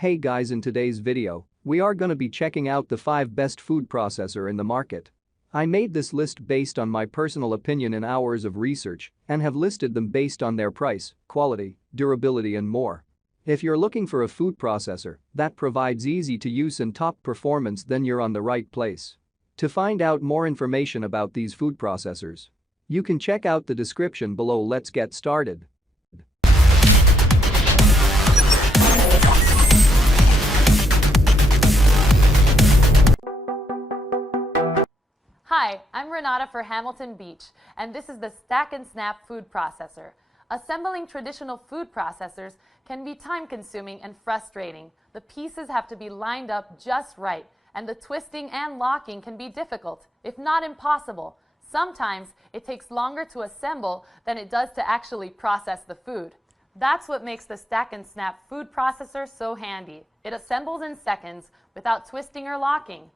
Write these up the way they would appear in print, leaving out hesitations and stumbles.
Hey guys, in today's video, we are gonna be checking out the 5 best food processor in the market. I made this list based on my personal opinion and hours of research and have listed them based on their price, quality, durability and more. If you're looking for a food processor that provides easy to use and top performance, then you're on the right place. To find out more information about these food processors, you can check out the description below. Let's get started. Hi, I'm Renata for Hamilton Beach, and this is the Stack and Snap food processor. Assembling traditional food processors can be time-consuming and frustrating. The pieces have to be lined up just right, and the twisting and locking can be difficult, if not impossible. Sometimes it takes longer to assemble than it does to actually process the food. That's what makes the Stack and Snap food processor so handy. It assembles in seconds without twisting or locking.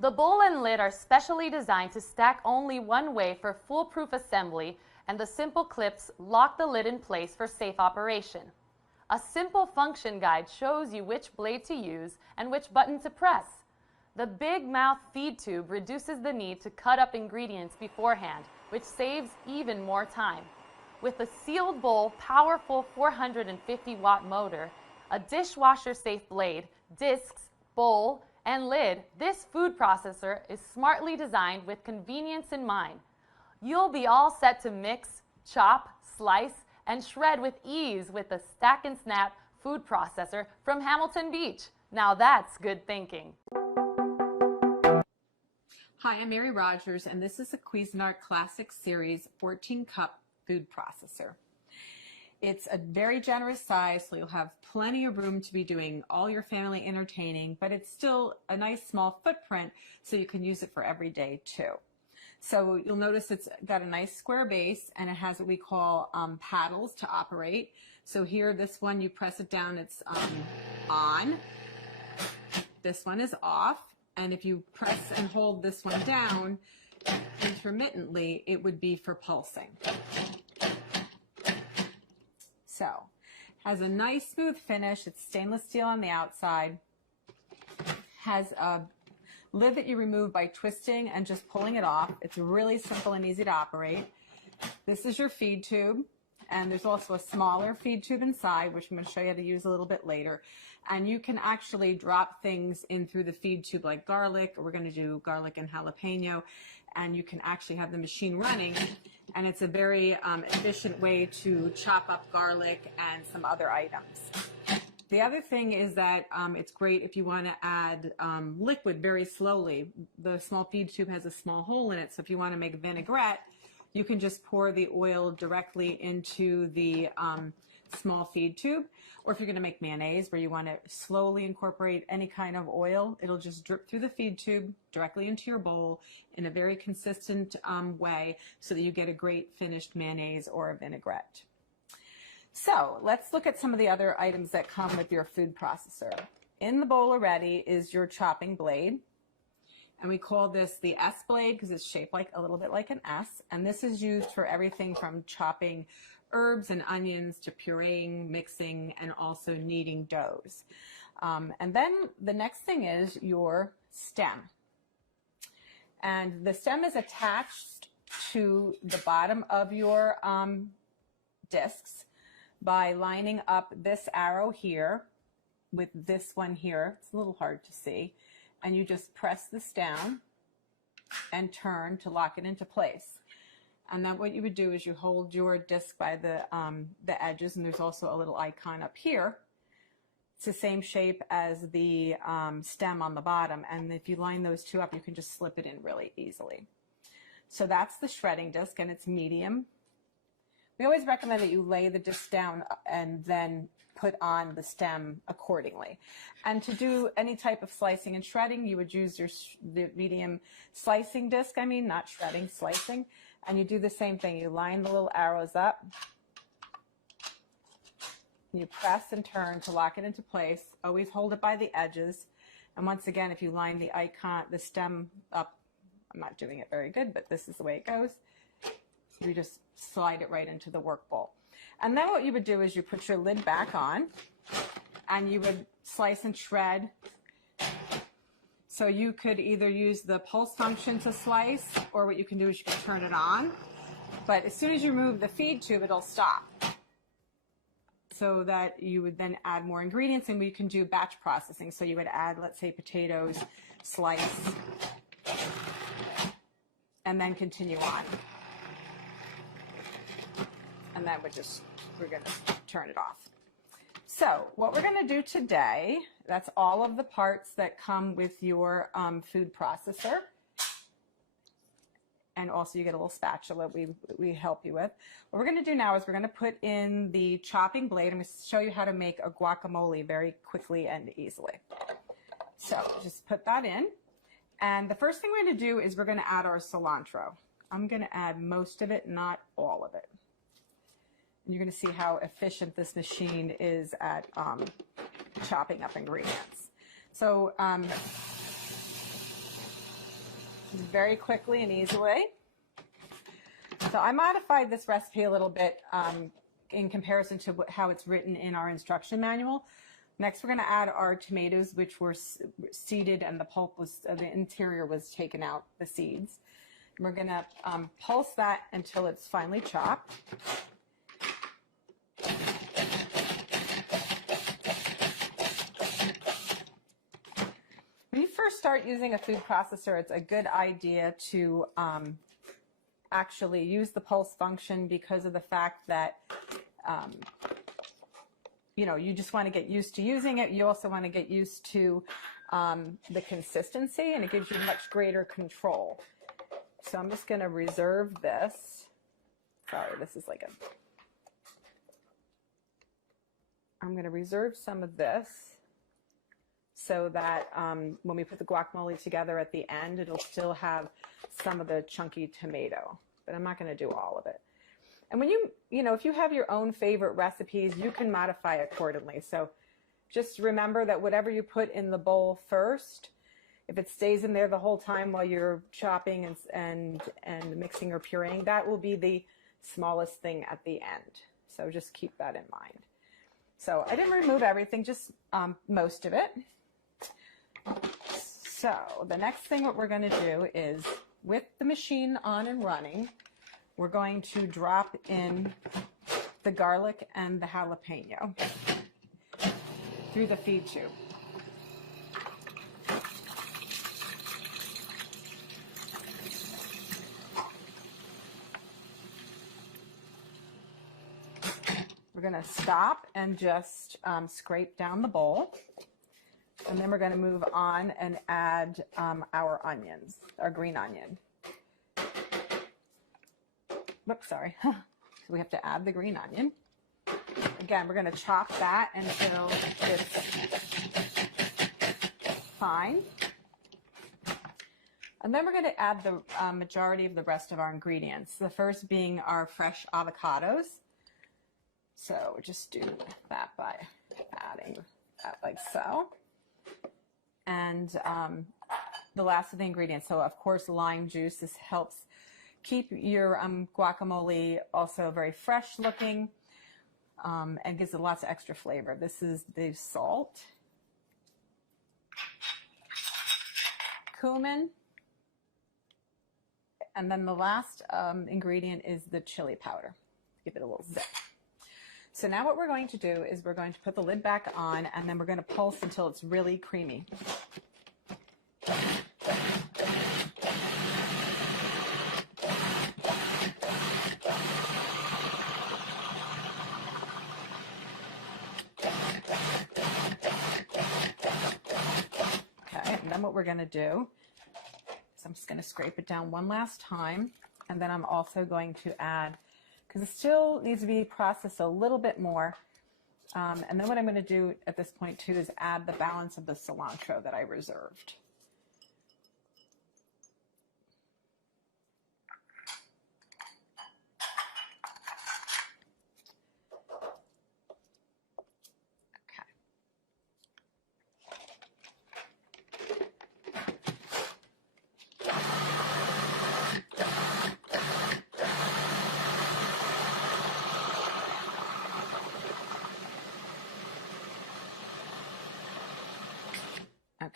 The bowl and lid are specially designed to stack only one way for foolproof assembly, and the simple clips lock the lid in place for safe operation. A simple function guide shows you which blade to use and which button to press. The big mouth feed tube reduces the need to cut up ingredients beforehand, which saves even more time. With a sealed bowl, powerful 450-watt motor, a dishwasher-safe blade, discs, bowl, and lid, this food processor is smartly designed with convenience in mind. You'll be all set to mix, chop, slice, and shred with ease with the Stack and Snap food processor from Hamilton Beach. Now that's good thinking. Hi, I'm Mary Rogers, and this is a Cuisinart Classic Series 14-cup food processor. It's a very generous size, so you'll have plenty of room to be doing all your family entertaining, but it's still a nice small footprint, so you can use it for every day too. So you'll notice it's got a nice square base, and it has what we call paddles to operate. So here, this one, you press it down, it's on. This one is off, and if you press and hold this one down intermittently, it would be for pulsing. So, has a nice smooth finish. It's stainless steel on the outside. Has a lid that you remove by twisting and just pulling it off. It's really simple and easy to operate. This is your feed tube, and there's also a smaller feed tube inside, which I'm going to show you how to use a little bit later. And you can actually drop things in through the feed tube like garlic. We're going to do garlic and jalapeno, and you can actually have the machine running, and it's a very efficient way to chop up garlic and some other items. The other thing is that it's great if you want to add liquid very slowly. The small feed tube has a small hole in it, so if you want to make vinaigrette, you can just pour the oil directly into the small feed tube. Or if you're going to make mayonnaise where you want to slowly incorporate any kind of oil, it'll just drip through the feed tube directly into your bowl in a very consistent way, so that you get a great finished mayonnaise or a vinaigrette. So let's look at some of the other items that come with your food processor. In the bowl already is your chopping blade, and we call this the S blade because it's shaped like a little bit like an S, and this is used for everything from chopping herbs and onions to pureeing, mixing, and also kneading doughs. And then the next thing is your stem. And the stem is attached to the bottom of your discs by lining up this arrow here with this one here. It's a little hard to see. And you just press this down and turn to lock it into place. And then what you would do is you hold your disc by the edges, and there's also a little icon up here. It's the same shape as the stem on the bottom, and if you line those two up, you can just slip it in really easily. So that's the shredding disc, and it's medium. We always recommend that you lay the disc down and then put on the stem accordingly. And to do any type of slicing and shredding, you would use the medium slicing disc, not shredding, slicing. And you do the same thing. You line the little arrows up. You press and turn to lock it into place. Always hold it by the edges. And once again, if you line the stem up, I'm not doing it very good, but this is the way it goes. You just slide it right into the work bowl. And then what you would do is you put your lid back on, and you would slice and shred. So you could either use the pulse function to slice, or what you can do is you can turn it on. But as soon as you remove the feed tube, it'll stop. So that you would then add more ingredients, and we can do batch processing. So you would add, let's say, potatoes, slice, and then continue on. And then we're going to turn it off. So what we're going to do today, that's all of the parts that come with your food processor. And also you get a little spatula we help you with. What we're going to do now is we're going to put in the chopping blade. I'm going to show you how to make a guacamole very quickly and easily. So just put that in. And the first thing we're going to do is we're going to add our cilantro. I'm going to add most of it, not all of it. And you're going to see how efficient this machine is at chopping up ingredients. So very quickly and easily. So I modified this recipe a little bit in comparison to how it's written in our instruction manual. Next, we're going to add our tomatoes, which were seeded, and the pulp was, the interior was taken out, the seeds. And we're going to pulse that until it's finely chopped. When you first start using a food processor, it's a good idea to actually use the pulse function, because of the fact that you know, you just want to get used to using it. You also want to get used to the consistency, and it gives you much greater control. So I'm just going to reserve this. Sorry, this is like I'm going to reserve some of this, so that when we put the guacamole together at the end, it'll still have some of the chunky tomato, but I'm not going to do all of it. And when you know, if you have your own favorite recipes, you can modify accordingly. So just remember that whatever you put in the bowl first, if it stays in there the whole time while you're chopping and mixing or pureeing, that will be the smallest thing at the end. So just keep that in mind. So I didn't remove everything, just most of it. So the next thing what we're going to do is, with the machine on and running, we're going to drop in the garlic and the jalapeno through the feed tube. We're going to stop and just scrape down the bowl. And then we're going to move on and add our onions, our green onion. Whoops, sorry. So we have to add the green onion. Again, we're going to chop that until it's fine. And then we're going to add the majority of the rest of our ingredients. The first being our fresh avocados. So just do that by adding that like so. And the last of the ingredients. So of course, lime juice. This helps keep your guacamole also very fresh looking, and gives it lots of extra flavor. This is the salt, cumin, and then the last ingredient is the chili powder. Give it a little zip. So now what we're going to do is we're going to put the lid back on, and then we're going to pulse until it's really creamy. What we're going to do is I'm just going to scrape it down one last time, and then I'm also going to add, because it still needs to be processed a little bit more, and then what I'm going to do at this point too is add the balance of the cilantro that I reserved.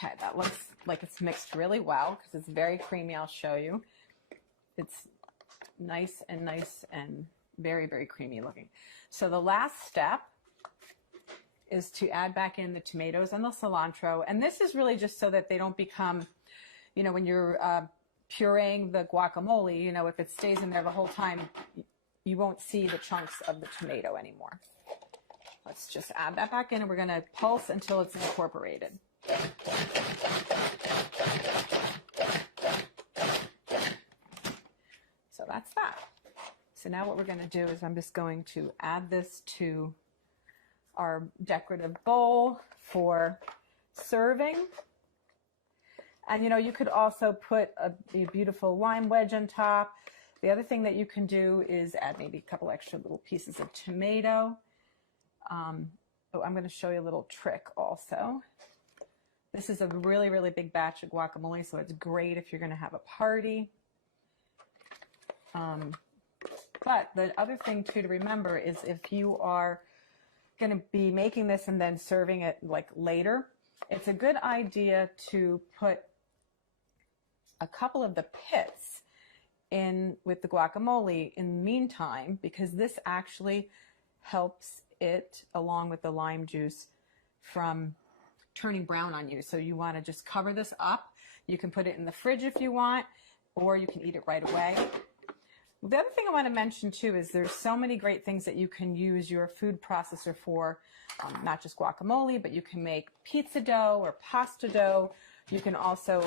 Okay, that looks like it's mixed really well because it's very creamy. I'll show you. It's nice and very, very creamy looking. So the last step is to add back in the tomatoes and the cilantro. And this is really just so that they don't become, you know, when you're pureeing the guacamole, you know, if it stays in there the whole time, you won't see the chunks of the tomato anymore. Let's just add that back in, and we're going to pulse until it's incorporated. So that's that. So now what we're going to do is I'm just going to add this to our decorative bowl for serving. And you know, you could also put a beautiful lime wedge on top. The other thing that you can do is add maybe a couple extra little pieces of tomato. Oh, I'm going to show you a little trick also. This is a really, really big batch of guacamole, so it's great if you're going to have a party. But the other thing too to remember is if you are going to be making this and then serving it like later, it's a good idea to put a couple of the pits in with the guacamole in the meantime, because this actually helps it, along with the lime juice, from turning brown on you. So you want to just cover this up. You can put it in the fridge if you want, or you can eat it right away. The other thing I want to mention too is there's so many great things that you can use your food processor for, not just guacamole, but you can make pizza dough or pasta dough. You can also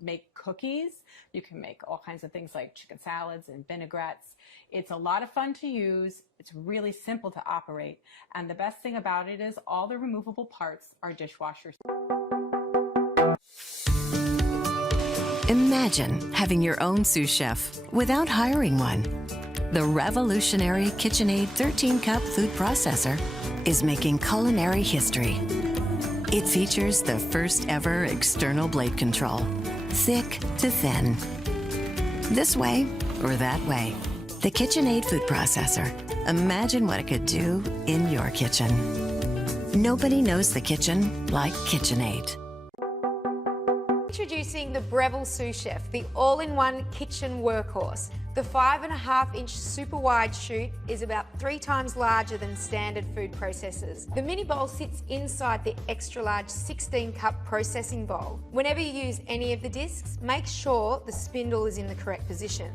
make cookies. You can make all kinds of things like chicken salads and vinaigrettes. It's a lot of fun to use. It's really simple to operate. And the best thing about it is all the removable parts are dishwasher. Imagine having your own sous chef without hiring one. The revolutionary KitchenAid 13-cup food processor is making culinary history. It features the first ever external blade control, thick to thin. This way or that way. The KitchenAid food processor. Imagine what it could do in your kitchen. Nobody knows the kitchen like KitchenAid. Introducing the Breville Sous Chef, the all-in-one kitchen workhorse. The 5.5-inch super wide chute is about 3 times larger than standard food processors. The mini bowl sits inside the extra large 16-cup processing bowl. Whenever you use any of the discs, make sure the spindle is in the correct position.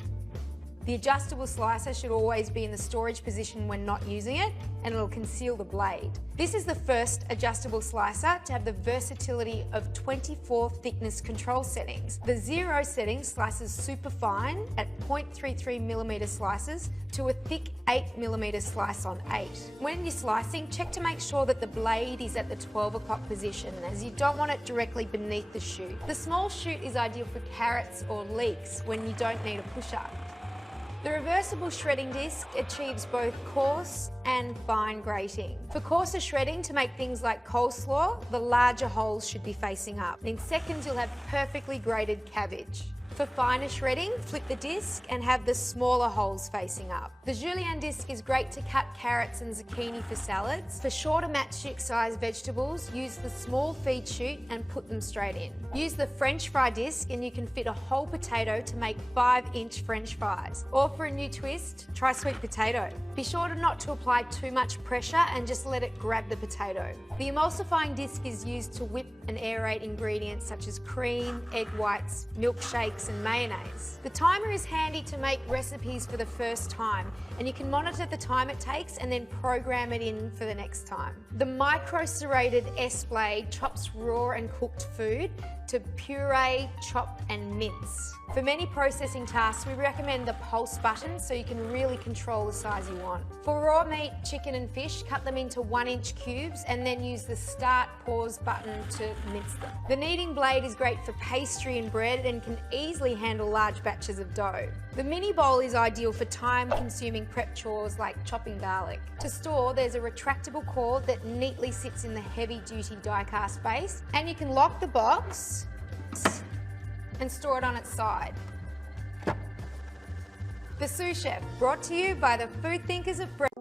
The adjustable slicer should always be in the storage position when not using it, and it'll conceal the blade. This is the first adjustable slicer to have the versatility of 24 thickness control settings. The 0 setting slices super fine at 0.33mm slices to a thick 8mm slice on 8. When you're slicing, check to make sure that the blade is at the 12 o'clock position, as you don't want it directly beneath the chute. The small chute is ideal for carrots or leeks when you don't need a pusher. The reversible shredding disc achieves both coarse and fine grating. For coarser shredding, to make things like coleslaw, the larger holes should be facing up. In seconds, you'll have perfectly grated cabbage. For finer shredding, flip the disc and have the smaller holes facing up. The julienne disc is great to cut carrots and zucchini for salads. For shorter matchstick size vegetables, use the small feed chute and put them straight in. Use the French fry disc and you can fit a whole potato to make 5-inch French fries. Or for a new twist, try sweet potato. Be sure not to apply too much pressure and just let it grab the potato. The emulsifying disc is used to whip and aerate ingredients such as cream, egg whites, milkshakes and mayonnaise. The timer is handy to make recipes for the first time, and you can monitor the time it takes and then program it in for the next time. The micro-serrated S-blade chops raw and cooked food to puree, chop and mince. For many processing tasks, we recommend the pulse button so you can really control the size you want. For raw meat, chicken and fish, cut them into 1-inch cubes and then use the start pause button to mince them. The kneading blade is great for pastry and bread and can easily handle large batches of dough. The mini bowl is ideal for time-consuming prep chores like chopping garlic. To store, there's a retractable cord that neatly sits in the heavy-duty die-cast base, and you can lock the box and store it on its side. The Sous Chef, brought to you by the food thinkers of Breville.